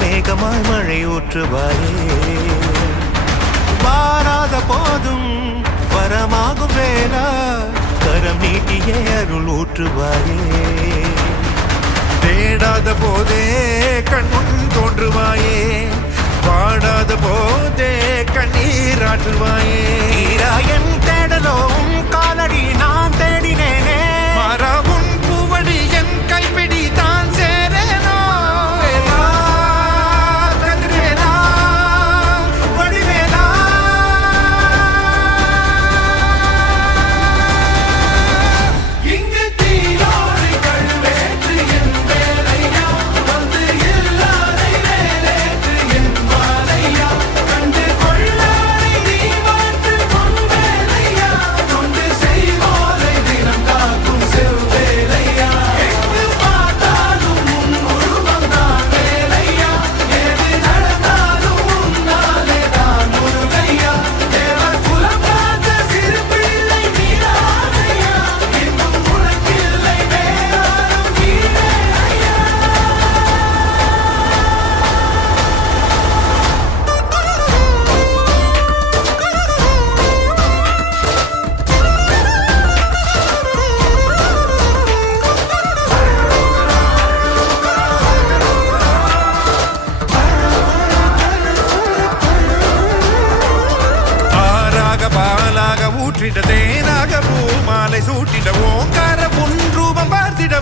மேகமாய் மழை ஊற்றுவாயே வாராத போதும் வரமாகும் வேளா கரம் நீட்டியே அருள் ஊற்றுவாயே தேடாத போதே கண்முன் தோன்றுவாயே வாடாத போதே கண்ணீர் ஆற்றுவாயே என் தேடலும் காலடி நான் தேடினேனே மாறாவும் பூவடி என் கைப்பிடி தான் சேரேனோ கதிரேனா வடிவேலா இங்கு தீயோரை கழுவேற்று என் வேலையா வந்து எல்லாரை வேலேற்று என் வாழையா கண்டு கொள்ளாரை நீ வாழ்த்து பொன் வேலையா கொண்டு செய்வோரை தினம் காக்கும் செவ்வேலையா எங்கு பார்த்தாலும் உன் உருவம் தான் வேலையா எது நடந்தாலும் உன்னாலே தான் முருகையா தேவர் குலம் காத்த சிறு பிள்ளை நீராதையா இன்னும் உனக்கில்லை வேறாரும் கீழேயா ஆறாக பாலாக ஊற்றிட தேனாக பூமாலை சூட்டிட ஓங்கார பொன் ரூபம் பார்த்திட